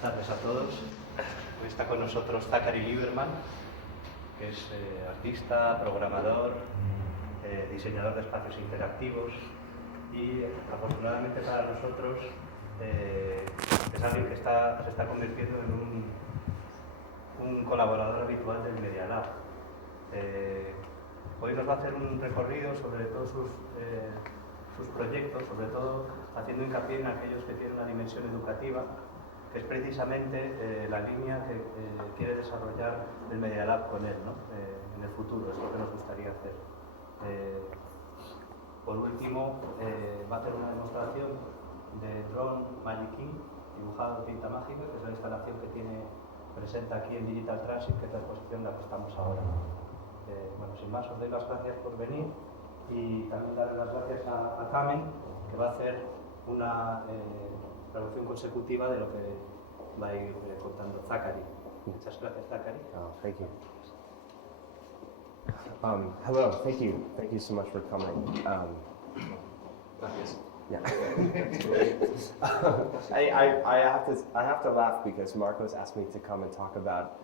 Buenas tardes a todos. Hoy está con nosotros Zachary Lieberman, que es artista, programador, diseñador de espacios interactivos y afortunadamente para nosotros es alguien que se está convirtiendo en un colaborador habitual del Media Lab. Hoy nos va a hacer un recorrido sobre todos sus proyectos, sobre todo haciendo hincapié en aquellos que tienen una dimensión educativa, que es precisamente la línea que quiere desarrollar el Media Lab con él, ¿no? En el futuro, es lo que nos gustaría hacer. Por último, va a hacer una demostración de Drone Magic King, dibujado en tinta mágica, que es la instalación que presenta aquí en Digital Transit, que es la exposición en la que estamos ahora. Bueno, sin más, os doy las gracias por venir y también darle las gracias a Carmen, que va a hacer una traducción consecutiva de lo que va a ir contando Zachary. Muchas gracias, Zachary. Oh, thank you. Hello, thank you. Thank you so much for coming. Gracias. Yeah. I have to laugh because Marcos asked me to come and talk about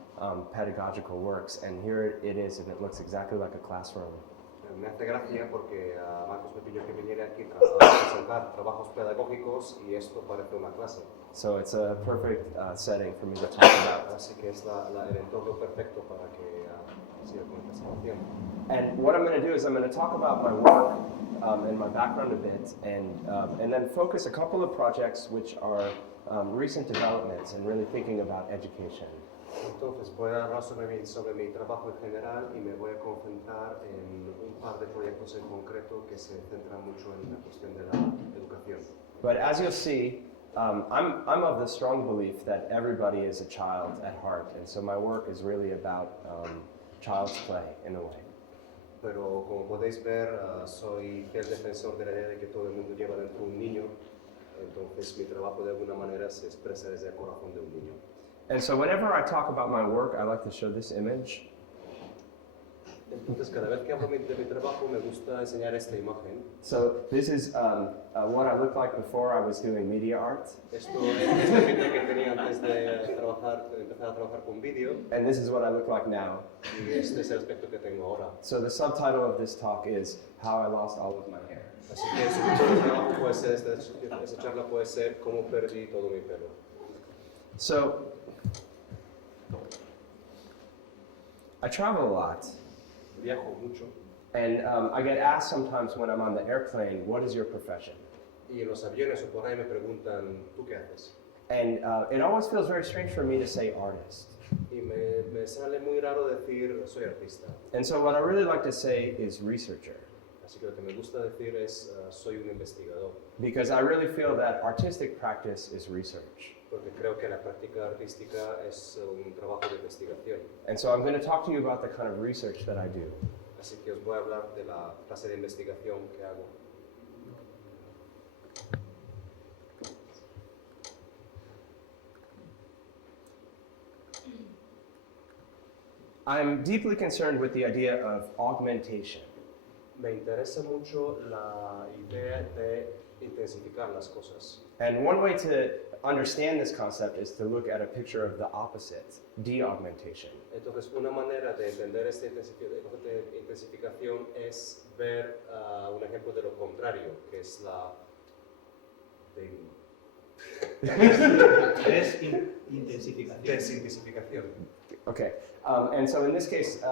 pedagogical works, and here it is, and it looks exactly like a classroom. Me hace gracia porque a Marcos me pidió que viniera aquí a presentar trabajos pedagógicos y esto parece una clase. So it's a perfect setting for me to talk about. Así que es el entorno perfecto para que siga con esta presentación. And what I'm going to do is I'm going to talk about my work and my background a bit, and then focus a couple of projects which are recent developments and really thinking about education. Entonces voy a hablar sobre mi trabajo en general y me voy a concentrar en un par de proyectos en concreto que se centran mucho en la cuestión de la educación. But as you'll see, I'm of the strong belief that everybody is a child at heart, and so my work is really about child's play in a way. Pero como podéis ver, soy fiel defensor de la idea de que todo el mundo lleva dentro un niño, entonces mi trabajo de alguna manera se expresa desde el corazón de un niño. And so whenever I talk about my work, I like to show this image. Entonces cada vez que hablo de mi trabajo me gusta enseñar esta imagen. So this is what I looked like before I was doing media art. Esto es la pinta que tenía antes de empezar a trabajar con vídeo. And this is what I look like now. Y este es el aspecto que tengo ahora. So the subtitle of this talk is How I Lost All of My Hair. Así que su título de trabajo puede ser, esta charla puede ser Cómo perdí todo mi pelo. So I travel a lot. Viajo mucho. And I get asked sometimes when I'm on the airplane, what is your profession? Y en los aviones o por ahí me preguntan, ¿tú qué haces? And it always feels very strange for me to say artist. Y me sale muy raro decir, soy artista. And so what I really like to say is researcher. Así que lo que me gusta decir es, soy un investigador. Because I really feel that artistic practice is research. Porque creo que la práctica artística es un trabajo de investigación. And so I'm going to talk to you about the kind of research that I do. Así que os voy a hablar de la clase de investigación que hago. I'm deeply concerned with the idea of augmentation. Me interesa mucho la idea de intensificar las cosas. And one way to understand this concept is to look at a picture of the opposite, de-augmentation. Entonces, una manera de entender esta intensificación es ver un ejemplo de lo contrario, que es la desintensificación. Okay, and so in this case,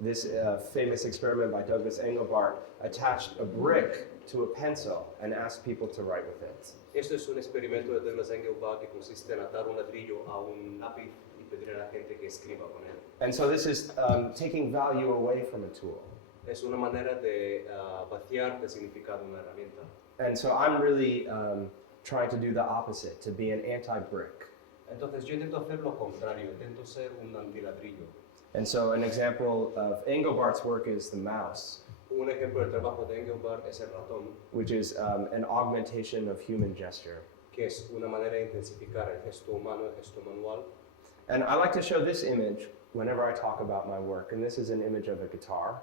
this famous experiment by Douglas Engelbart attached a brick to a pencil and asked people to write with it. Esto es un experimento de Douglas Engelbart que consiste en atar un ladrillo a un lápiz y pedir a la gente que escriba con él. And so this is taking value away from a tool. Es una manera de vaciar de significado una herramienta. And so I'm really trying to do the opposite, to be an anti-brick. Entonces yo intento hacer lo contrario, intento ser un antiladrillo. And so an example of Engelbart's work is the mouse. Un ejemplo del trabajo de Engelbart es el ratón, which is an augmentation of human gesture. que es una manera de intensificar el gesto humano, el gesto manual. And I like to show this image whenever I talk about my work, and this is an image of a guitar.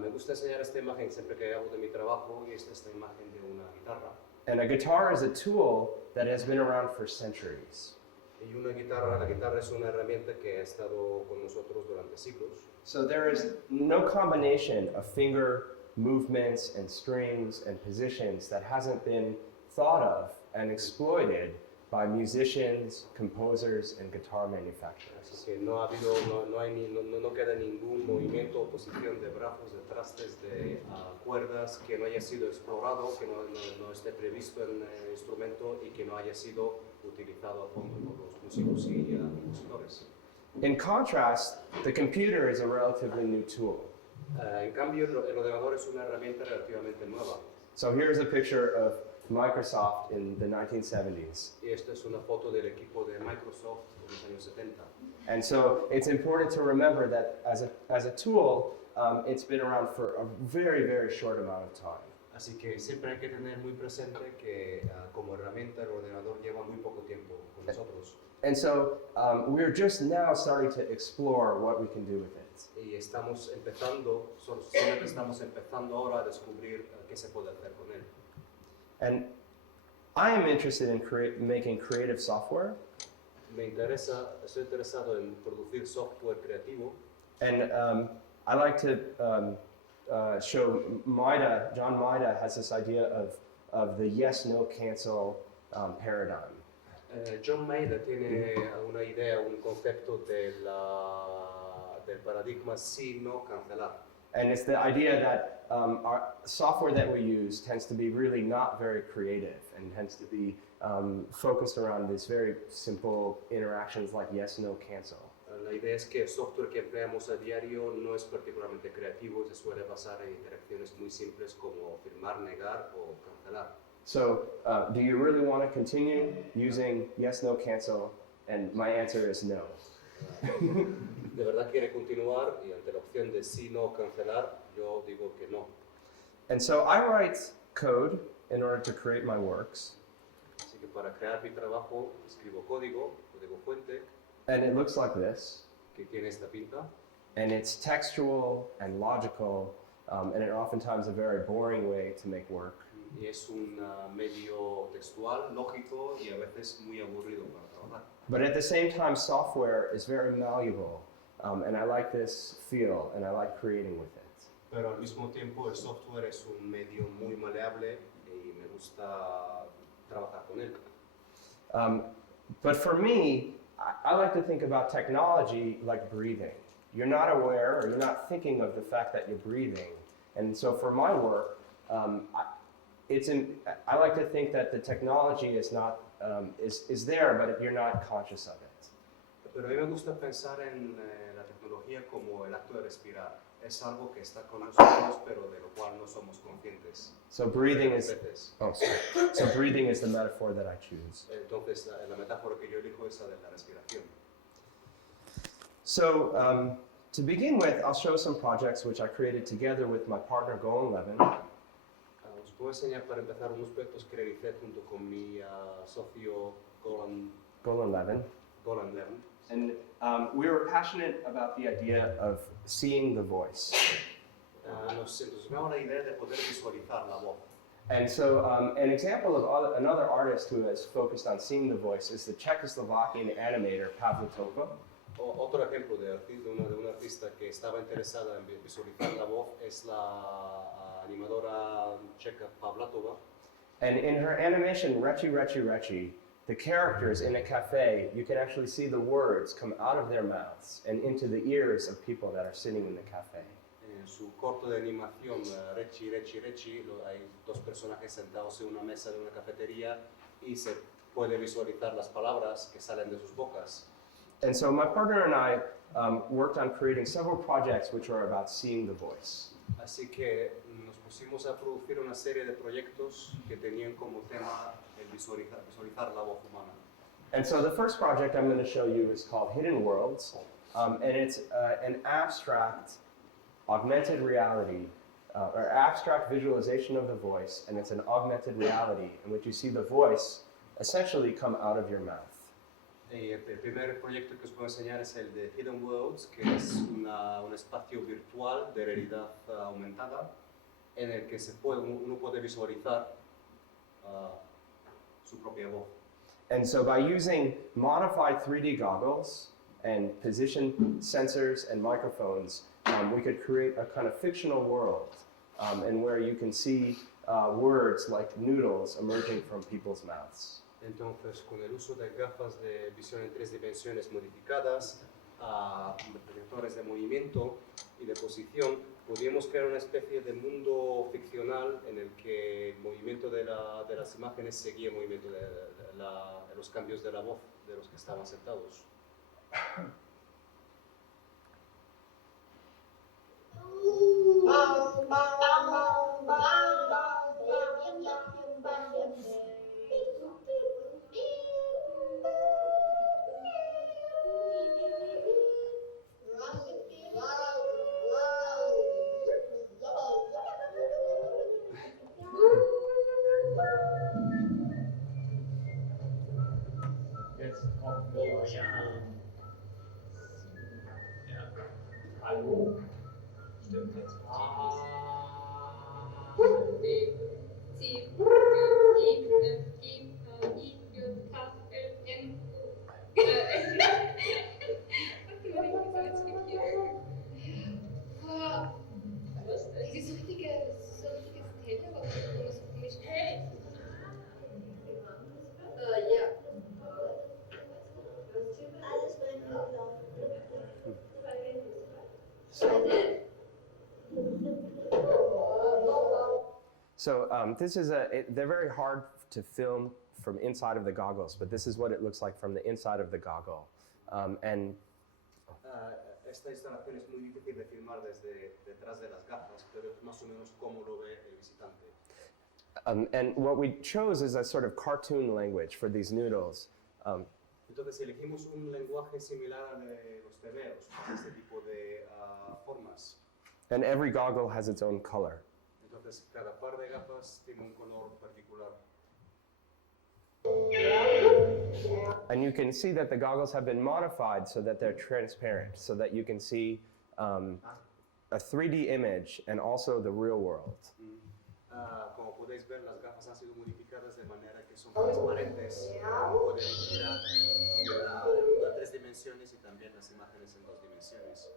Me gusta enseñar esta imagen siempre que hablo de mi trabajo, y esta es la imagen de una guitarra. And a guitar is a tool that has been around for centuries. Y una guitarra, la guitarra es una herramienta que ha estado con nosotros durante siglos. So there is no combination of finger movements and strings and positions that hasn't been thought of and exploited by musicians, composers, and guitar manufacturers. Así que no queda ningún movimiento o posición de brazos, de trastes, de cuerdas que no haya sido explorado, que no esté previsto en el instrumento y que no haya sido utilizado a fondo por los músicos y compositores. In contrast, the computer is a relatively new tool. En cambio, el ordenador es una herramienta relativamente nueva. So here's a picture of Microsoft in the 1970s. Y esta es una foto del equipo de Microsoft en los años 70. And so it's important to remember that as a tool, it's been around for a very, very short amount of time. Así que siempre hay que tener muy presente que como herramienta el ordenador lleva muy poco tiempo con nosotros. And so we're just now starting to explore what we can do with it. Y solamente estamos empezando ahora a descubrir qué se puede hacer con él. And I am interested in making creative software. Estoy interesado en producir software creativo. And I like to show John Maida has this idea of the yes, no, cancel paradigm. John Maida tiene una idea, un concepto del paradigma sí, no, cancelar. And it's the idea that our software that we use tends to be really not very creative and tends to be focused around these very simple interactions like yes, no, cancel. La idea es que el software que empleamos a diario no es particularmente creativo, se suele basar en interacciones muy simples como firmar, negar o cancelar. So, do you really want to continue using yes, no, cancel? And my answer is no. ¿De verdad quiere continuar? Y ante la opción de sí, no, cancelar, yo digo que no. And so I write code in order to create my works. Así que para crear mi trabajo escribo código fuente, And it looks like this. que tiene esta pinta. And it's textual and logical, and it oftentimes a very boring way to make work. Y es un medio textual, lógico y a veces muy aburrido para trabajar. But at the same time, software is very malleable, and I like this feel, and I like creating with it. Pero al mismo tiempo el software es un medio muy maleable y me gusta trabajar con él. But for me, I like to think about technology like breathing. You're not aware, or you're not thinking of the fact that you're breathing. And so for my work, I like to think that the technology is not is there, but you're not conscious of it. Pero a mí me gusta pensar en la tecnología como el acto de respirar. Es algo que está con nosotros, pero de lo cual no somos conscientes. So breathing is so breathing is the metaphor that I choose. Entonces la metáfora que yo elijo es la de la respiración. So to begin with, I'll show some projects which I created together with my partner Leiberman. Os puedo enseñar para empezar unos proyectos que realicé junto con mi socio Leiberman. And we were passionate about the idea of seeing the voice. Nos entusiasmaba la idea de poder visualizar la voz. And so an example of another artist who has focused on seeing the voice is the Czechoslovakian animator Pavla Tova. Otro ejemplo de un artista que estaba interesada en visualizar la voz es la animadora checa Pavlatova. And in her animation Rechi Rechi Rechi, the characters in a cafe, you can actually see the words come out of their mouths and into the ears of people that are sitting in the cafe. En su corto de animación Rechi Rechi Rechi, hay dos personajes sentados en una mesa de una cafetería y se puede visualizar las palabras que salen de sus bocas. And so my partner and I worked on creating several projects which are about seeing the voice. Así que nos pusimos a producir una serie de proyectos que tenían como tema el visualizar la voz humana. And so the first project I'm going to show you is called Hidden Worlds, and it's an abstract augmented reality, or abstract visualization of the voice, and it's an augmented reality in which you see the voice essentially come out of your mouth. El primer proyecto que os puedo enseñar es el de Hidden Worlds, que es un espacio virtual de realidad aumentada en el que uno puede visualizar su propia voz. And so by using modified 3D goggles and position sensors and microphones, we could create a kind of fictional world and where you can see words like noodles emerging from people's mouths. Entonces, con el uso de gafas de visión en 3 dimensiones modificadas, detectores de movimiento y de posición, podíamos crear una especie de mundo ficcional en el que el movimiento de las imágenes seguía el movimiento de los cambios de la voz de los que estaban sentados. Jetzt kommt wieder, ja. Hallo? Stimmt jetzt. So this is they're very hard to film from inside of the goggles, but this is what it looks like from the inside of the goggle. Esta instalación es muy difícil de filmar desde detrás de las gafas, pero es más o menos como lo ve el visitante. And what we chose is a sort of cartoon language for these noodles. Entonces elegimos un lenguaje similar al de los tebeos, para este tipo de formas. And every goggle has its own color. Entonces cada par de gafas tiene un color particular. And you can see that the goggles have been modified so that they're transparent, so that you can see a 3D image and also the real world. Como podéis ver, las gafas han sido modificadas de manera que son transparentes, pueden mirar el mundo en 3 dimensiones y también las imágenes en 2 dimensiones.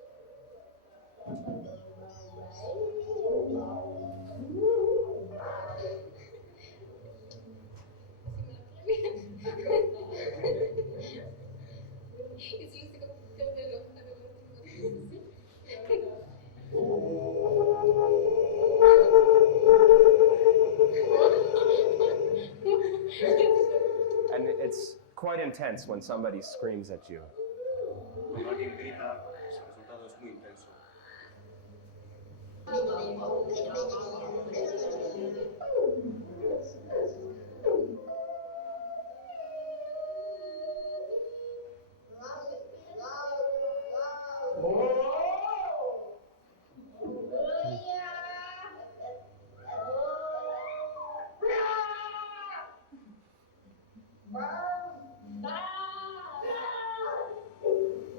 And it's quite intense when somebody screams at you. Cuando alguien grita, el resultado es muy intenso.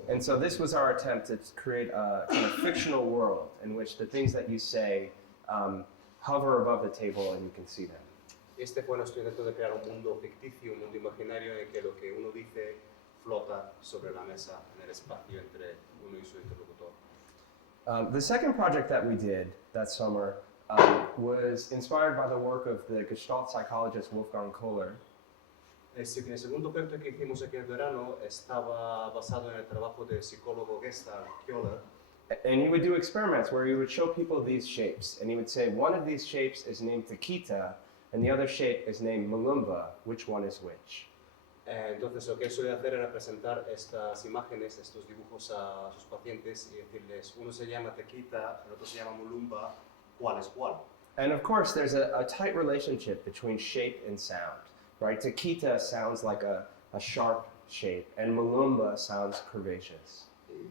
And so this was our attempt to create a kind of fictional world in which the things that you say hover above the table and you can see them. Este fue nuestro intento de crear un mundo ficticio, un mundo imaginario en el que lo que uno dice flota sobre la mesa en el espacio entre uno y su interlocutor. The second project that we did that summer was inspired by the work of the Gestalt psychologist Wolfgang Kohler. El segundo proyecto que hicimos aquí en verano estaba basado en el trabajo del psicólogo Gestalt Kohler. And he would do experiments where he would show people these shapes, and he would say one of these shapes is named Taquita, and the other shape is named Malumba. Which one is which? Entonces lo que él suele hacer era presentar estas imágenes, estos dibujos a sus pacientes y decirles, uno se llama Taquita, el otro se llama Mulumba, ¿cuál es cuál? And of course, there's a tight relationship between shape and sound, right? Taquita sounds like a sharp shape, and Malumba sounds curvaceous.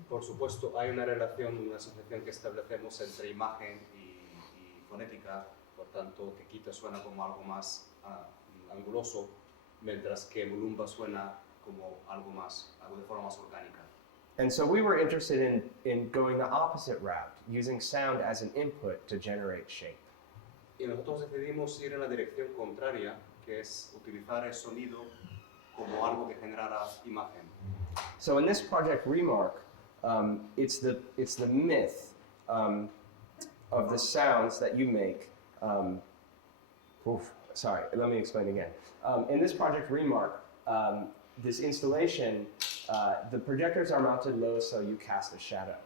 Por supuesto, hay una relación, una asociación que establecemos entre imagen y fonética, por tanto, Taquita suena como algo más anguloso, mientras que Mulumba suena como algo de forma más orgánica. And so we were interested in going the opposite route, using sound as an input to generate shape. Y nosotros decidimos ir en la dirección contraria, que es utilizar el sonido como algo que generara imagen. So in this project Remark, it's the myth of the sounds that you make. Sorry, let me explain again. In this project Remark, this installation, the projectors are mounted low so you cast a shadow.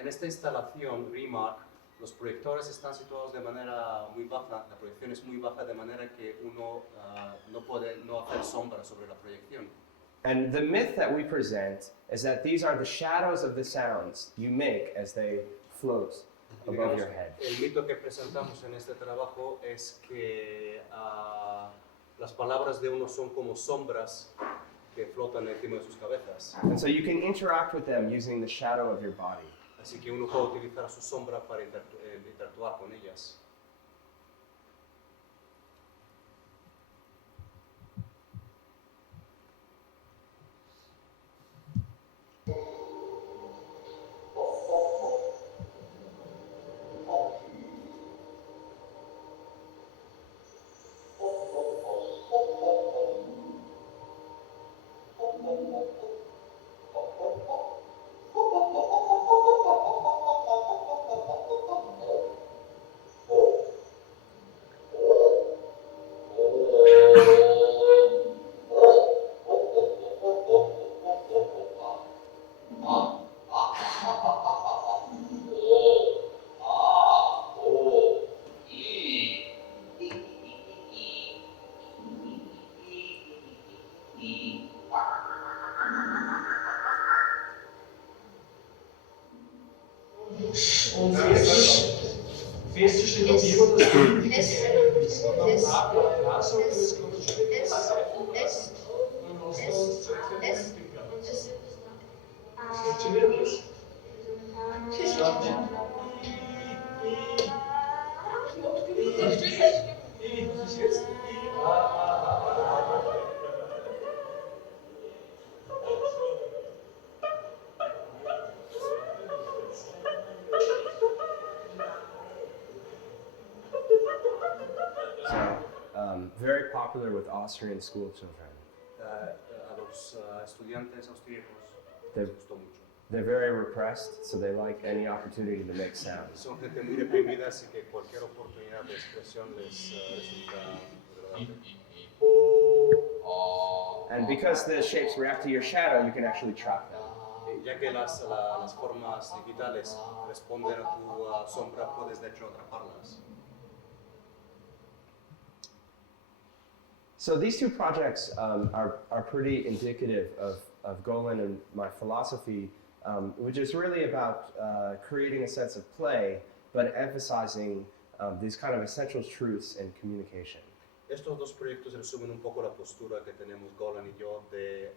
En esta instalación Remark, los proyectores están situados de manera muy baja, la proyección es muy baja de manera que uno no puede no hacer sombra sobre la proyección. And the myth that we present is that these are the shadows of the sounds you make as they float above your head. El mito que presentamos en este trabajo es que las palabras de uno son como sombras que flotan encima de sus cabezas. And so you can interact with them using the shadow of your body. Así que uno puede utilizar su sombra para interactuar con ellas. Und festzustellen, ob jemand das funktioniert das? Very popular with Austrian school children. A los estudiantes austríacos They're- les gustó mucho. They're very repressed, so they like any opportunity to make sound. Son gente muy reprimida, así que cualquier oportunidad de expresión les resulta agradable. And because the shapes react to your shadow, you can actually track them. Ya que las formas digitales responden a tu sombra, puedes de hecho atraparlas. So these two projects are pretty indicative of Golan and my philosophy, which is really about creating a sense of play, but emphasizing these kind of essential truths in communication. Estos dos proyectos resumen un poco la postura que tenemos Golan y yo de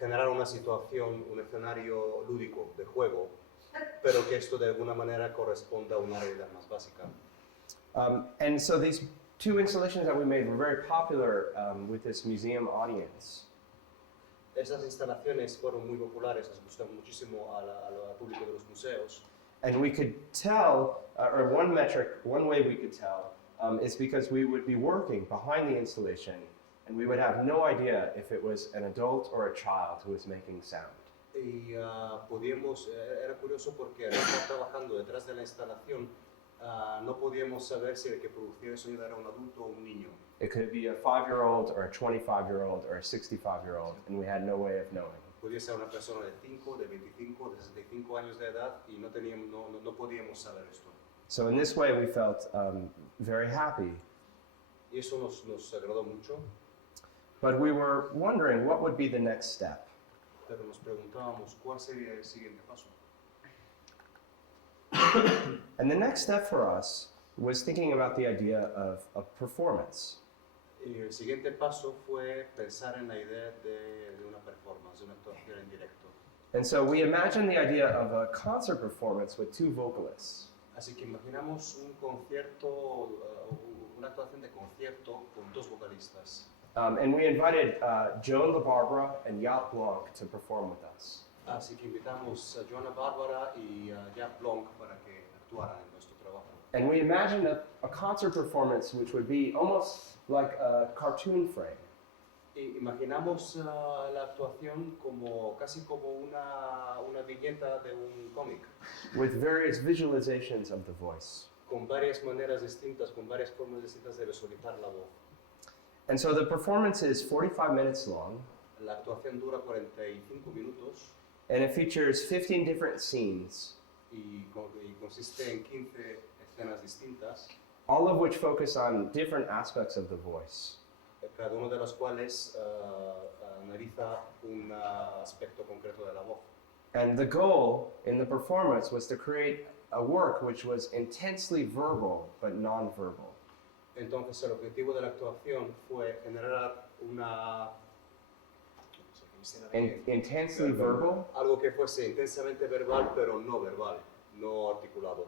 generar una situación, un escenario lúdico de juego, pero que esto de alguna manera corresponda a una realidad más básica. And so these two installations that we made were very popular with this museum audience. Estas instalaciones fueron muy populares, les gustaron muchísimo al público de los museos. And we could tell, or one way we could tell, is because we would be working behind the installation and we would have no idea if it was an adult or a child who was making sound. Y era curioso porque al estar trabajando detrás de la instalación, no podíamos saber si el que producía el sonido era un adulto o un niño. It could be a 5-year-old or a 25-year-old or a 65-year-old, and we had no way of knowing. Podía ser una persona de 5, de 25, de 65 años de edad y no podíamos saber esto. So in this way, we felt very happy. Y eso nos agradó mucho, But we were wondering what would be the next step. pero nos preguntábamos cuál sería el siguiente paso. And the next step for us was thinking about the idea of performance. Y el siguiente paso fue pensar en la idea de una performance, de una actuación en directo. And so we imagined the idea of a concert performance with two vocalists. Así que imaginamos un concierto, una actuación de concierto con dos vocalistas. And we invited Joan La Barbara and Jaap Blanc to perform with us. Así que invitamos a Joana Bárbara y a Jaap Blanc para que actuaran en nuestro trabajo. And we imagined a concert performance which would be almost like a cartoon frame. Imaginamos la actuación como casi como una viñeta de un cómic, with various visualizations of the voice. con varias maneras distintas, con varias formas distintas de visualizar la voz. And so the performance is 45 minutes long, La actuación dura 45 minutos and it features 15 different scenes, y consiste en 15 escenas distintas, all of which focus on different aspects of the voice. cada una de las cuales analiza un aspecto concreto de la voz. And the goal in the performance was to create a work which was intensely verbal but non-verbal. Entonces el objetivo de la actuación fue generar Intensely verbal? algo que fuese intensamente verbal pero no verbal, no articulado.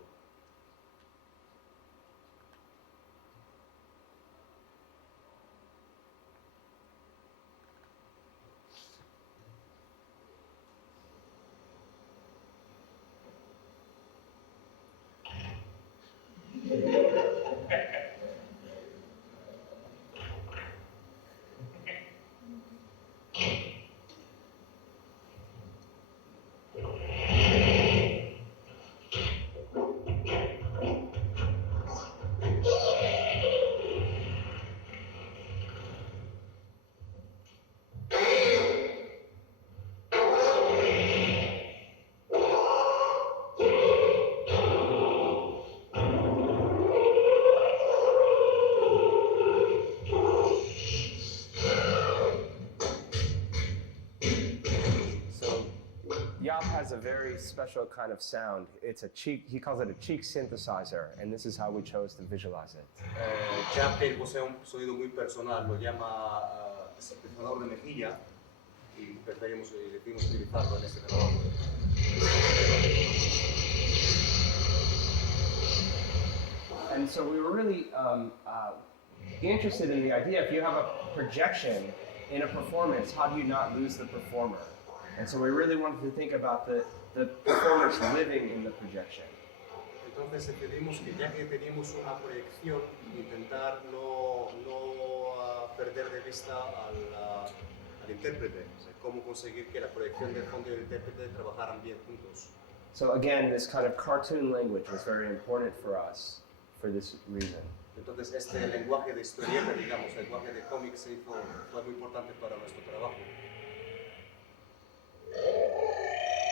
Has a very special kind of sound. It's a cheek, he calls it a cheek synthesizer, and this is how we chose to visualize it. Zachary posee un sonido muy personal, lo llama sintetizador de mejilla y preferimos y decidimos utilizarlo en este trabajo. And so we were really interested in the idea, if you have a projection in a performance, how do you not lose the performer? And so we really wanted to think about the performers living in the projection. Entonces decidimos que ya que teníamos una proyección, intentar no perder de vista al intérprete, o sea, cómo conseguir que la proyección del fondo y el intérprete trabajaran bien juntos. So again, this kind of cartoon language was very important for us for this reason. Entonces este lenguaje de historieta, digamos, el lenguaje de cómic fue muy importante para nuestro trabajo.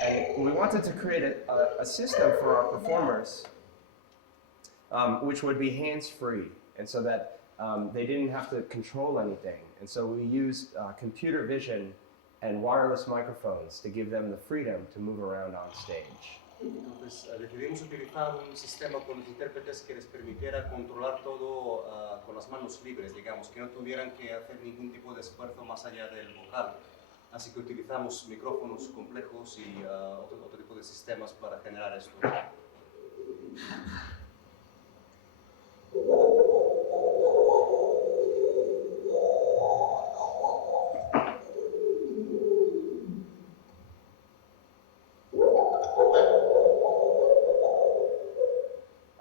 And we wanted to create a system for our performers which would be hands-free, and so that they didn't have to control anything. And so we used computer vision and wireless microphones to give them the freedom to move around on stage. Entonces decidimos utilizar un sistema con los intérpretes que les permitiera controlar todo con las manos libres, digamos, que no tuvieran que hacer ningún tipo de esfuerzo más allá del vocal. Así que utilizamos micrófonos complejos y otro tipo de sistemas para generar esto.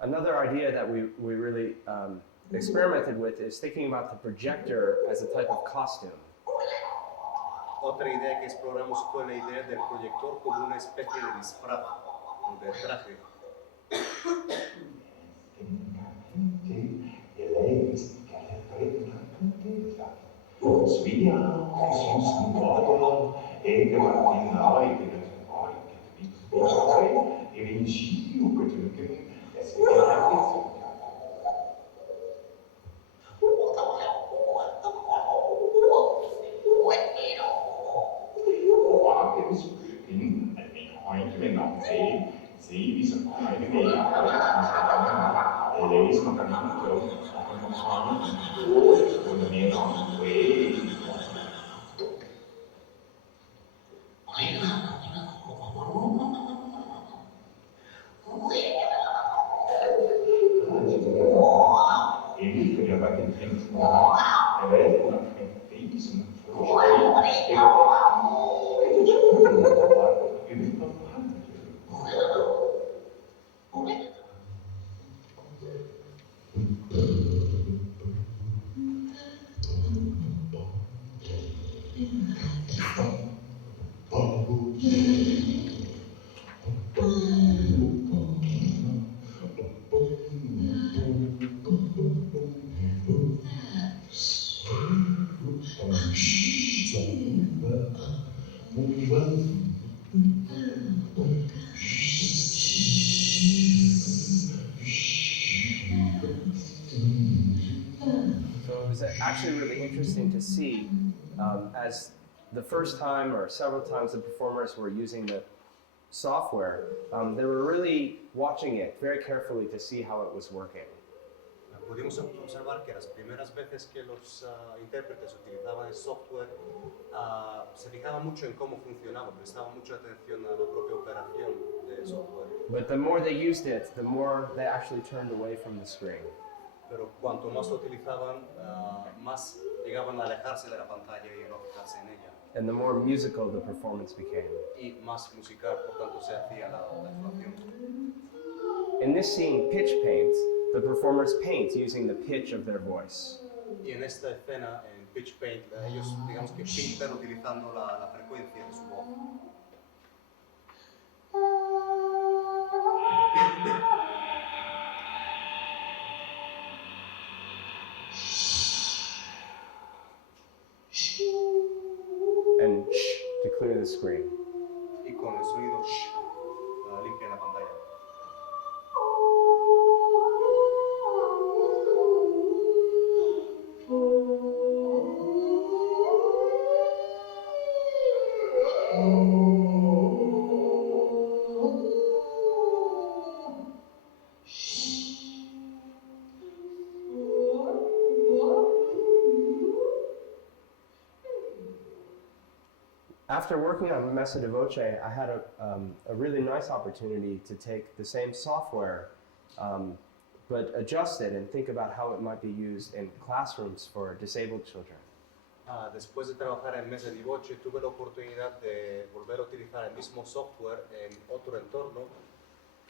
Another idea that we really experimented with is thinking about the projector as a type of costume. Otra idea que exploramos fue la idea del proyector como una especie de disfraz o de traje. was actually really interesting to see as the first time or several times the performers were using the software, they were really watching it very carefully to see how it was working. Pudimos observar que las primeras veces que los intérpretes utilizaban el software se fijaban mucho en cómo funcionaba, prestaban mucha atención a la propia operación del software. But the more they used it, the more they actually turned away from the screen. Pero cuanto más lo utilizaban, más llegaban a alejarse de la pantalla y no fijarse en ella. And the more musical the performance became. Y más musical, por tanto, se hacía la actuación. In this scene, pitch paint, the performers paint using the pitch of their voice. Y en esta escena, en Pitch Paint, ellos digamos que pintan utilizando la frecuencia de su voz. And shh to clear the screen. Y con el sonido shh, limpia la pantalla. After working on Messa di Voce, I had a really nice opportunity to take the same software, but adjust it and think about how it might be used in classrooms for disabled children. Después de trabajar en Messa di Voce, tuve la oportunidad de volver a utilizar el mismo software en otro entorno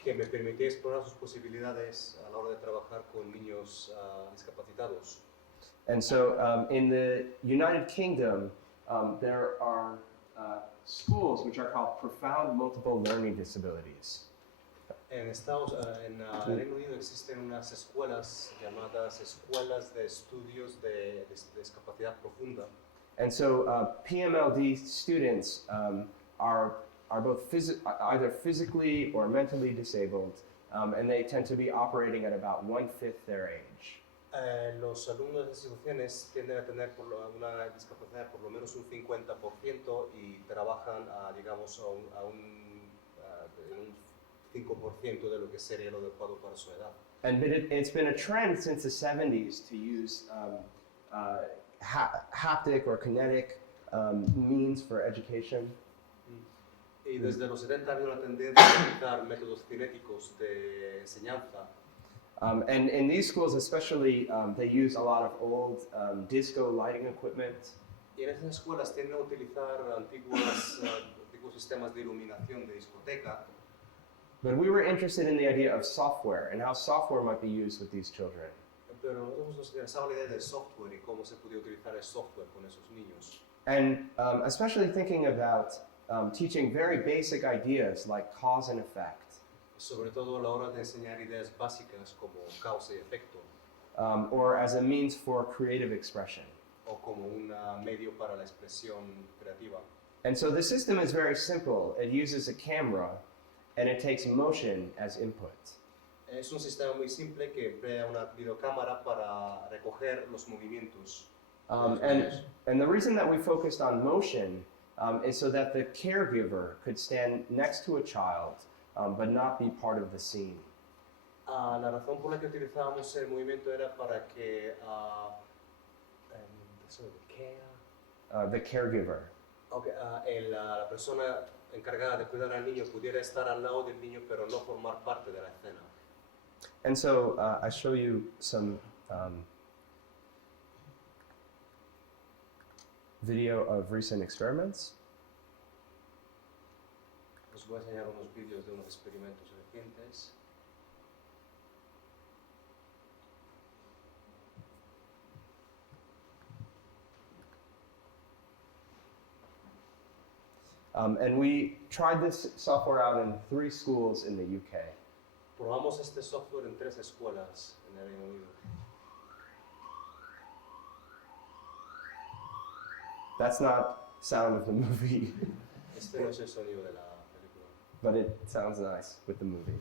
que me permitía explorar sus posibilidades a la hora de trabajar con niños discapacitados. And so in the United Kingdom, there are schools which are called profound multiple learning disabilities. En Reino Unido existen unas escuelas llamadas escuelas de estudios de discapacidad profunda. And so PMLD students are both either physically or mentally disabled, and they tend to be operating at about 1/5 their age. Los alumnos de instituciones tienden a tener una discapacidad de por lo menos un 50% y trabajan, digamos, en un 5% de lo que sería lo adecuado para su edad. And it's been a trend since the 70s to use haptic or kinetic means for education. Y desde los 70 ha habido una tendencia a utilizar métodos cinéticos de enseñanza. And in these schools especially, they use a lot of old disco lighting equipment. Y en esas escuelas tienden a utilizar antiguos sistemas de iluminación de discoteca. But we were interested in the idea of software and how software might be used with these children. Pero nosotros nos interesaba la idea del software y cómo se podía utilizar el software con esos niños. And especially thinking about teaching very basic ideas like cause and effect. Sobre todo a la hora de enseñar ideas básicas como causa y efecto. Or as a means for creative expression. O como un medio para la expresión creativa. And so the system is very simple. It uses a camera and it takes motion as input. Es un sistema muy simple que emplea una videocámara para recoger los movimientos. And the reason that we focused on motion is so that the caregiver could stand next to a child but not be part of the scene. La razón por la que utilizábamos el movimiento era para que The caregiver. Okay, la persona encargada de cuidar al niño pudiera estar al lado del niño pero no formar parte de la escena. And so I show you some video of recent experiments. Os voy a enseñar unos vídeos de unos experimentos recientes. And we tried this software out in 3 schools in the UK. Probamos este software en 3 escuelas en el Reino Unido. That's not sound of the movie, Este no es el sonido de la película. but it sounds nice with the movie.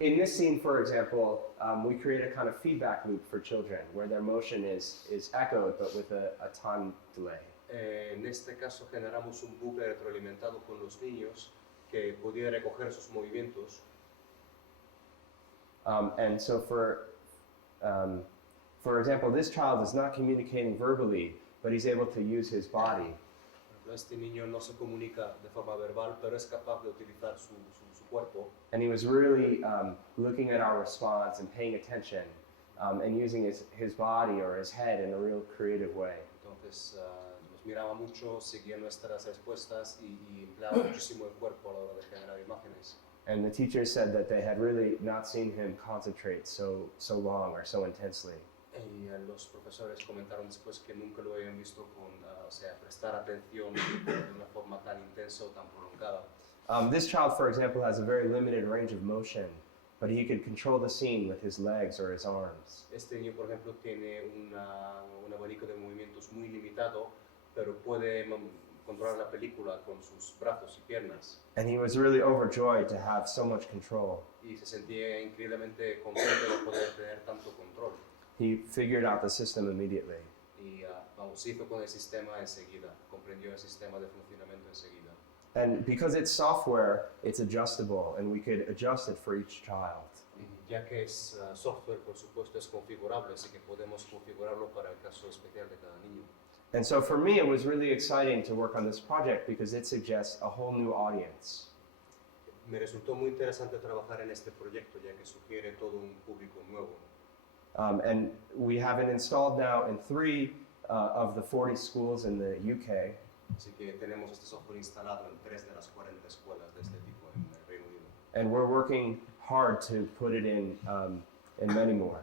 In this scene, for example, we create a kind of feedback loop for children where their motion is echoed but with a time delay. En este caso generamos un bucle retroalimentado con los niños que podía recoger sus movimientos. And so for example, this child is not communicating verbally, but he's able to use his body. Este niño no se comunica de forma verbal, pero es capaz de utilizar su cuerpo. And he was really looking at our response and paying attention and using his body or his head in a real creative way. Entonces nos miraba mucho, seguía nuestras respuestas y empleaba muchísimo el cuerpo a la hora de generar imágenes. And the teacher said that they had really not seen him concentrate so long or so intensely. Y los profesores comentaron después que nunca lo habían visto prestar atención de una forma tan intensa o tan prolongada. This child, for example, has a very limited range of motion, but he could control the scene with his legs or his arms. Este niño, por ejemplo, tiene un abanico de movimientos muy limitado, pero puede controlar la película con sus brazos y piernas. And he was really overjoyed to have so much control. Y se sentía increíblemente contento de poder tener tanto control. He figured out the system immediately. Y se hizo con el sistema enseguida, comprendió el sistema de funcionamiento enseguida. And because it's software, it's adjustable, and we could adjust it for each child. Ya que es software, por supuesto, es configurable, así que podemos configurarlo para el caso especial de cada niño. And so for me, it was really exciting to work on this project because it suggests a whole new audience. Me resultó muy interesante trabajar en este proyecto, ya que sugiere todo un público nuevo. And we have it installed now in 3 of the 40 schools in the UK. Así que tenemos este software instalado en 3 de las 40 escuelas de este tipo en el Reino Unido. And we're working hard to put it in many more.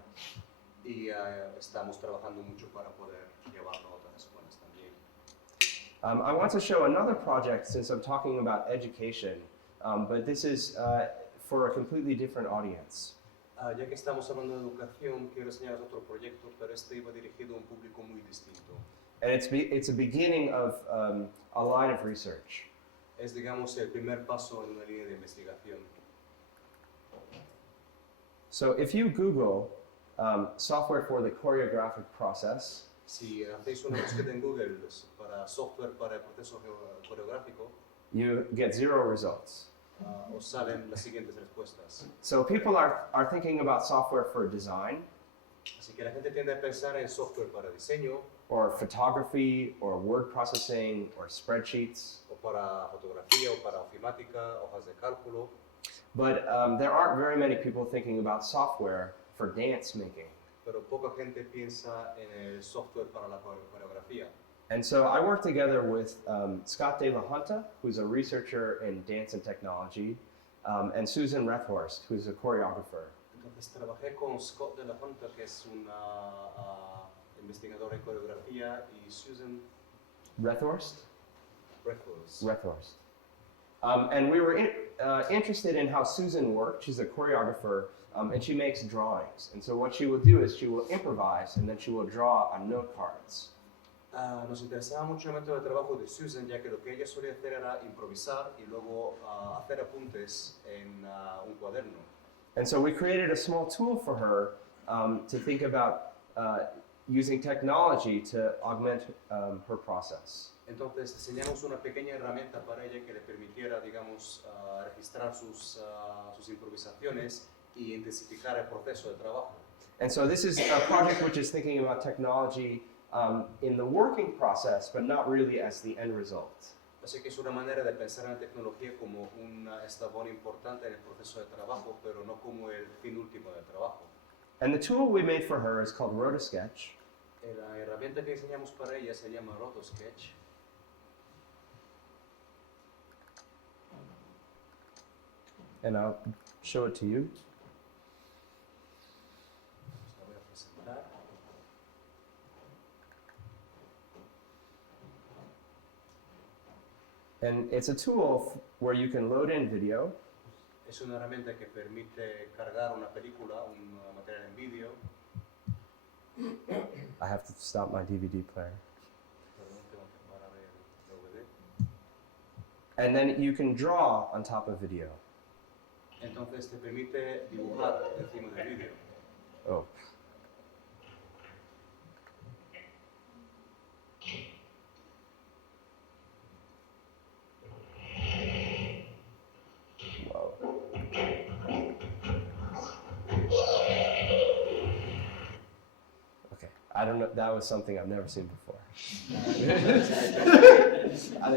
Y estamos trabajando mucho para poder llevarlo a otras escuelas también. I want to show another project since I'm talking about education, but this is for a completely different audience. Ya que estamos hablando de educación, quiero enseñaros otro proyecto, pero este iba dirigido a un público muy distinto. And it's a beginning of a line of research. Es, digamos, el primer paso en una línea de investigación. So if you Google software for the choreographic process, Si hacéis una búsqueda en Google para software para el proceso coreográfico, you get 0 results. os salen las siguientes respuestas. So people are thinking about software for design, Así que la gente tiende a pensar en software para diseño, or photography, or word processing, or spreadsheets. o para fotografía, o para ofimática, hojas de cálculo. But there aren't very many people thinking about software for dance making. Pero poca gente piensa en el software para la coreografía. And so I worked together with Scott De La Hunta, who's a researcher in dance and technology, and Susan Rethorst, who's a choreographer. Entonces trabajé con Scott De La Hunta, que es una investigadora en coreografía, y Susan Rethorst? Rethorst. Rethorst. And we were interested in how Susan worked. She's a choreographer, and she makes drawings. And so what she will do is she will improvise, and then she will draw on note cards. Nos interesaba mucho el método de trabajo de Susan, ya que lo que ella solía hacer era improvisar y luego hacer apuntes en un cuaderno. And so we created a small tool for her to think about using technology to augment her process. Entonces diseñamos una pequeña herramienta para ella que le permitiera, digamos, registrar sus improvisaciones y intensificar el proceso de trabajo. And so this is a project which is thinking about technology in the working process, but not really as the end result. Así que es una manera de pensar en la tecnología como un eslabón importante en el proceso de trabajo, pero no como el fin último del trabajo. And the tool we made for her is called Rotosketch. La herramienta que diseñamos para ella se llama Rotosketch. And I'll show it to you. La voy a presentar. And it's a tool where you can load in video, Es una herramienta que permite cargar una película, un material en vídeo. I have to stop my DVD player. Perdón, tengo que parar el DVD. And then you can draw on top of video. Entonces te permite dibujar encima del vídeo. Oh. Wow. Okay, I don't know, that was something I've never seen before.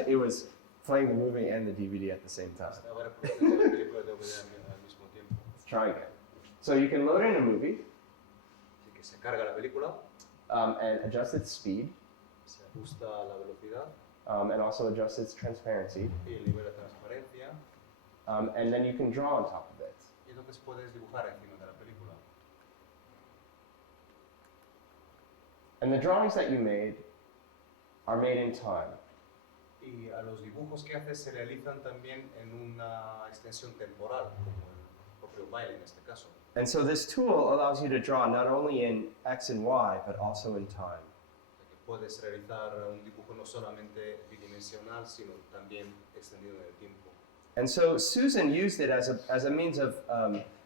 It was playing the movie and the DVD at the same time. Estaba reproduciendo la película y DVD al mismo tiempo. Let's try again. So you can load in a movie Así que se carga la película, and adjust its speed se ajusta la velocidad and also adjust its transparency. y libera transparencia. And then you can draw on top of it. Y entonces puedes dibujar encima de la película. And the drawings that you made are made in time. Y a los dibujos que haces se realizan también en una extensión temporal, como el propio baile en este caso. And so this tool allows you to draw not only in X and Y, but also in time. O sea que puedes realizar un dibujo no solamente bidimensional, sino también extendido en el tiempo. And so Susan used it as a means of,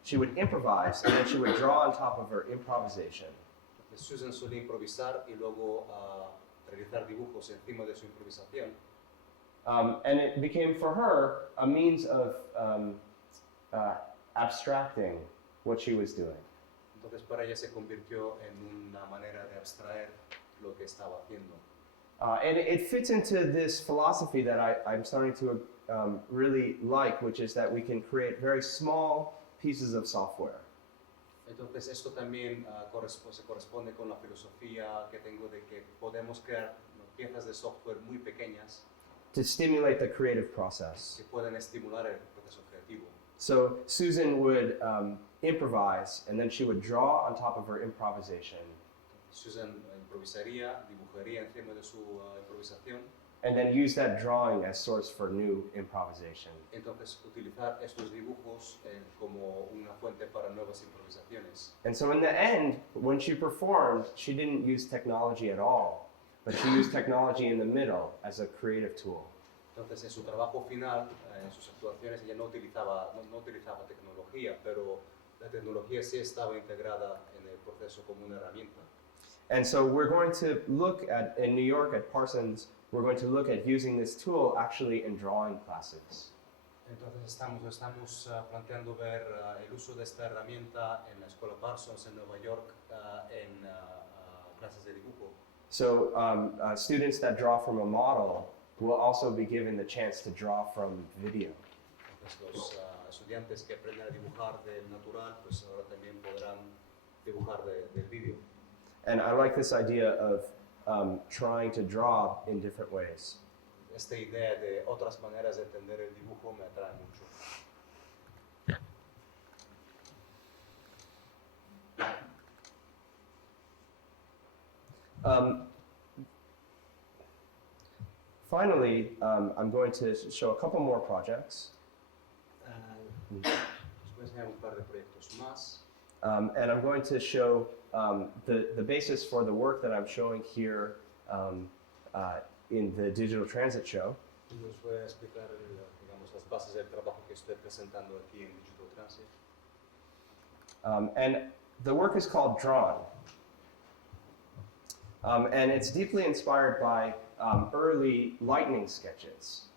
she would improvise, and then she would draw on top of her improvisation. Entonces Susan solía improvisar y luego realizar dibujos encima de su improvisación. And it became for her a means of abstracting what she was doing. Entonces para ella se convirtió en una manera de abstraer lo que estaba haciendo. And it fits into this philosophy that I'm starting to really like, which is that we can create very small pieces of software. Entonces esto también se corresponde con la filosofía que tengo de que podemos crear piezas de software muy pequeñas To stimulate the creative process. que pueden estimular el proceso creativo. So Susan would improvise, and then she would draw on top of her improvisation, Susan improvisaría, dibujaría encima de su improvisación, and then use that drawing as source for new improvisation. entonces utilizar estos dibujos como una fuente para nuevas improvisaciones. And so in the end, when she performed, she didn't use technology at all, but she used technology in the middle as a creative tool. Entonces en su trabajo final, en sus actuaciones, ella no utilizaba tecnología, pero la tecnología sí estaba integrada en el proceso como una herramienta. And so we're going to look at, in New York at Parsons, we're going to look at using this tool actually in drawing classes. Entonces estamos planteando ver el uso de esta herramienta en la escuela Parsons en Nueva York en clases de dibujo. So students that draw from a model will also be given the chance to draw from video. Entonces los estudiantes que aprenden a dibujar del natural, pues ahora también podrán dibujar del vídeo. And I like this idea of trying to draw in different ways. Esta idea de otras maneras de entender el dibujo me atrae mucho. Finally, I'm going to show a couple more projects. Os voy a enseñar un par de proyectos más. And I'm going to show the basis for the work that I'm showing here in the Digital Transit Show. Y os voy a explicar, digamos, las bases del trabajo que estoy presentando aquí en Digital Transit. And the work is called Drawn. And it's deeply inspired by early lightning sketches.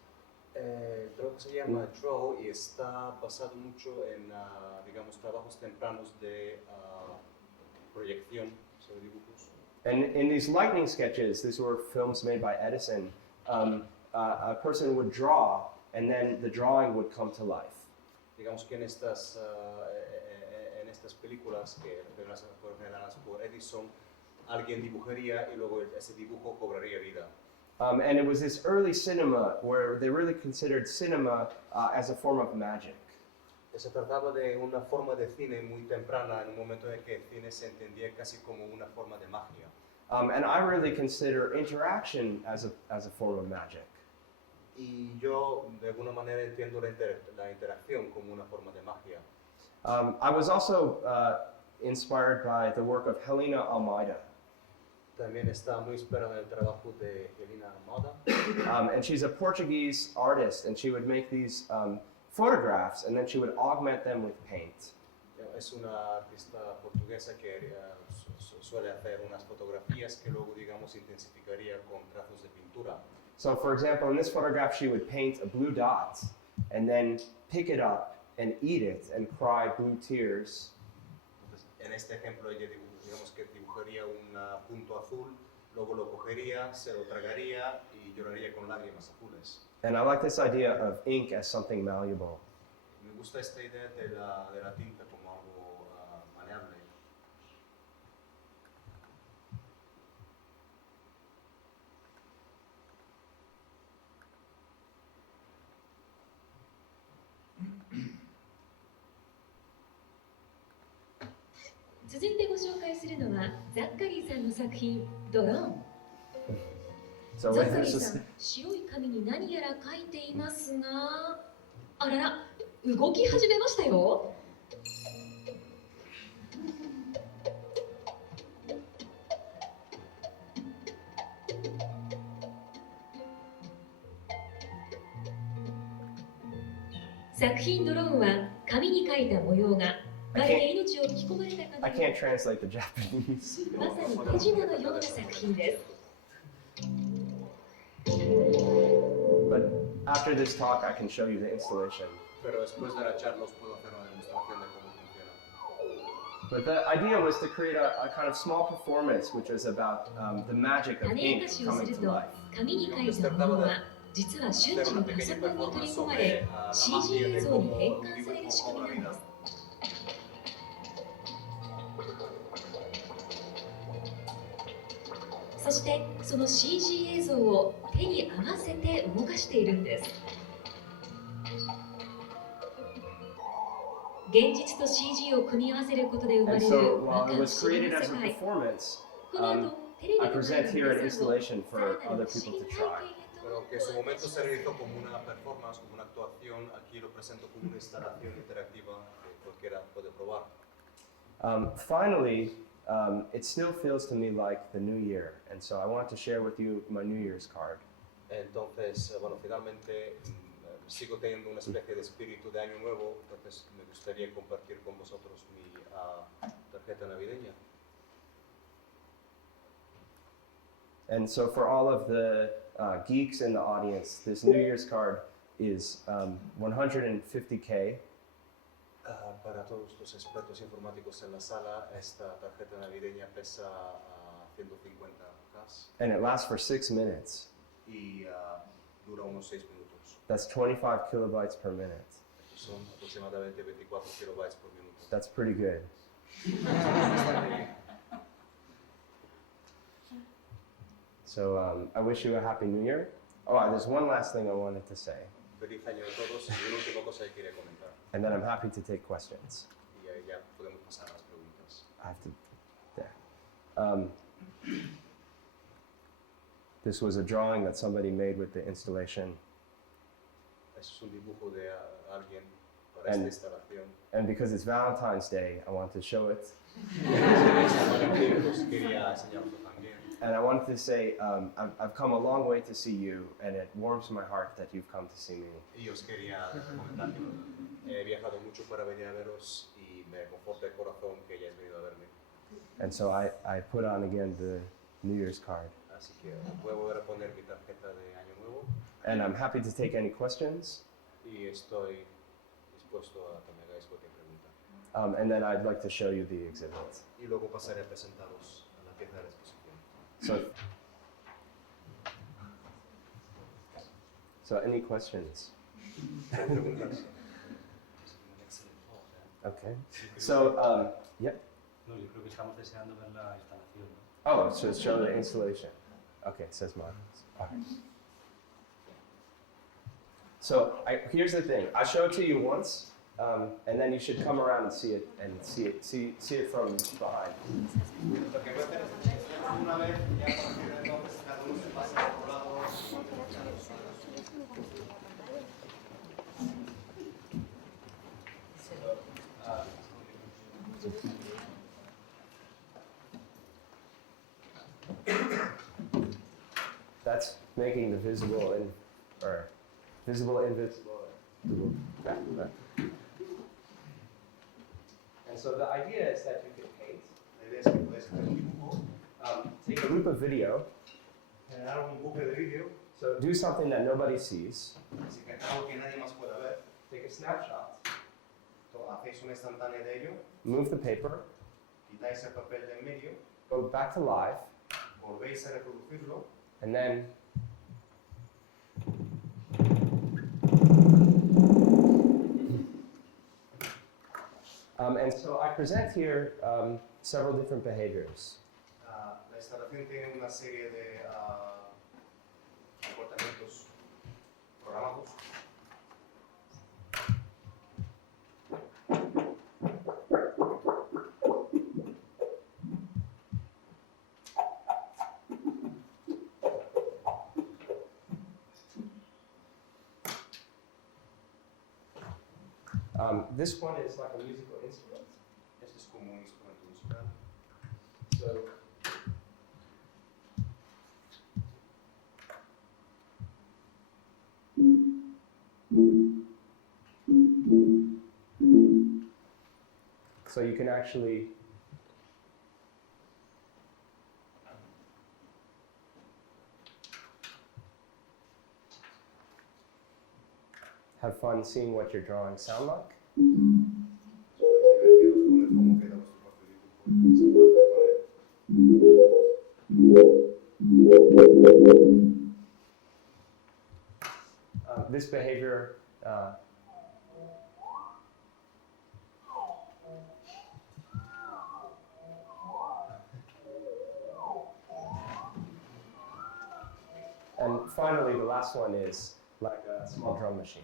El trabajo se llama Draw y está basado mucho en, digamos, trabajos tempranos de proyección sobre dibujos. And in these lightning sketches, these were films made by Edison, a person would draw and then the drawing would come to life. Digamos que en estas películas que fueron generadas por Edison, alguien dibujaría y luego ese dibujo cobraría vida. And it was this early cinema where they really considered cinema as a form of magic. Se trataba de una forma de cine muy temprana, en un momento en que el cine se entendía casi como una forma de magia. And I really consider interaction as a form of magic. Y yo de alguna manera entiendo la interacción como una forma de magia. I was also inspired by the work of Helena Almeida. También está muy inspirado en el trabajo de Helena Almeida. And she's a Portuguese artist, and she would make these photographs, and then she would augment them with paint. Es una artista portuguesa que suele hacer unas fotografías que luego, digamos, intensificaría con trazos de pintura. So for example, in this photograph, she would paint a blue dot, and then pick it up and eat it and cry blue tears. Entonces, en este ejemplo, ella digamos que dibujaría un punto azul, luego lo cogería, se lo tragaría y lloraría con lágrimas azules. And I like this idea of ink as something malleable. Me gusta esta idea de la tinta como algo maleable.続いてご紹介するのはザッカリーさんの作品「ドローン」。 So ザ wait, ッカリ this ー is, さん、白い紙に何やら書いていますが、あらら、動き始めましたよ。作品ドローンは紙に書いた模様がまるで命を吹き込まれたかの I ような can't translate the Japanese. まさに手品のような作品です。 But after this talk, I can show you the installation. Pero después de la charla os puedo hacer una demostración de cómo funciona. But the idea was to create a kind of small performance, which was about the magic of 種 ink 明かしを coming する to と life. 紙に書いたものは実は瞬時にパソコンに取り込まれ CG 映像に変換される仕組みなんです。そしてその CG 映像を手に合わせて動かしているんです。現実と CG を組み合わせることで生ま And れる so 摩 while it 訶 was 不思議 created な as 世 a 界。 performance, この後、テレビ I の前 present の here an 皆さんを installation さら for なる other 不思 people 議 to な try. 体験へと Pero que en su momento se realizó como una performance, como una actuación, aquí lo presento como una instalación interactiva que cualquiera puede probar. Finally, it still feels to me like the new year, and so I want to share with you my New Year's card. Entonces, bueno, finalmente sigo teniendo una especie de espíritu de año nuevo, entonces me gustaría compartir con vosotros mi tarjeta navideña. And so for all of the geeks in the audience, this New Year's card is 150K. Para todos los expertos informáticos en la sala, esta tarjeta navideña pesa 150K And it lasts for 6 minutes. y dura unos 6 minutos. That's 25 kilobytes per minute. Estos son aproximadamente 24 kilobytes por minuto. That's pretty good. So I wish you a happy New Year. Oh, there's one last thing I wanted to say, Feliz año a todos y una última cosa que quería comentar. and then I'm happy to take questions. Y ya podemos pasar a las preguntas. I have to. There. This was a drawing that somebody made with the installation, Es un dibujo de alguien para And- esta instalación. and because it's Valentine's Day, I want to show it. Pues quería enseñarlo también. And I wanted to say, I've come a long way to see you, and it warms my heart that you've come to see me. Y os quería comentar que he viajado mucho para venir a veros y me conforta el corazón que hayáis venido a verme. And so I put on again the New Year's card. Así que voy a volver a poner mi tarjeta de Año Nuevo And I'm happy to take any questions. y estoy dispuesto a que me hagáis cualquier pregunta. And then I'd like to show you the exhibit. Y luego pasaré a presentaros a la pieza de la exposición. So any questions? Preguntas. Okay. So, yeah. No, yo creo que estamos deseando ver la instalación, ¿no? Oh, so show the installation. Okay, says Marcus. All right. So here's the thing. I show it to you once, and then you should come around and see it see it from behind. Lo que voy a hacer es enseñaros una vez y ya a partir de entonces cada uno se pasa a otro lado. That's making the visible and or visible invisible. And so the idea is that you can paint, La idea es que puedes hacer un dibujo, take a loop of video, generar un bucle de vídeo, so do something that nobody sees, así que algo que nadie más pueda ver, take a snapshot, hacéis una instantánea de ello, move the paper, quitáis el papel de en medio, go back to live, volvéis a reproducirlo, and then and so I present here several different behaviors. La instalación tiene una serie de comportamientos programados. This one is like a musical instrument. Este es como un instrumento musical. So you can actually have fun seeing what your drawings sound like. Sois divertidos con el cómo queda vuestro propio dibujo y se puede hacer con él. This behavior and finally, the last one is like a small drum machine.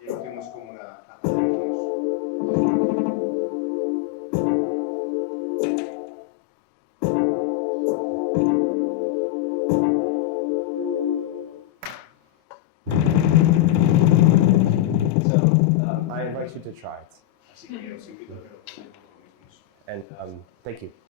Y el último es como una caja de ritmos. So I invite you to try it. Así que os invito a que lo probéis vosotros mismos. And thank you.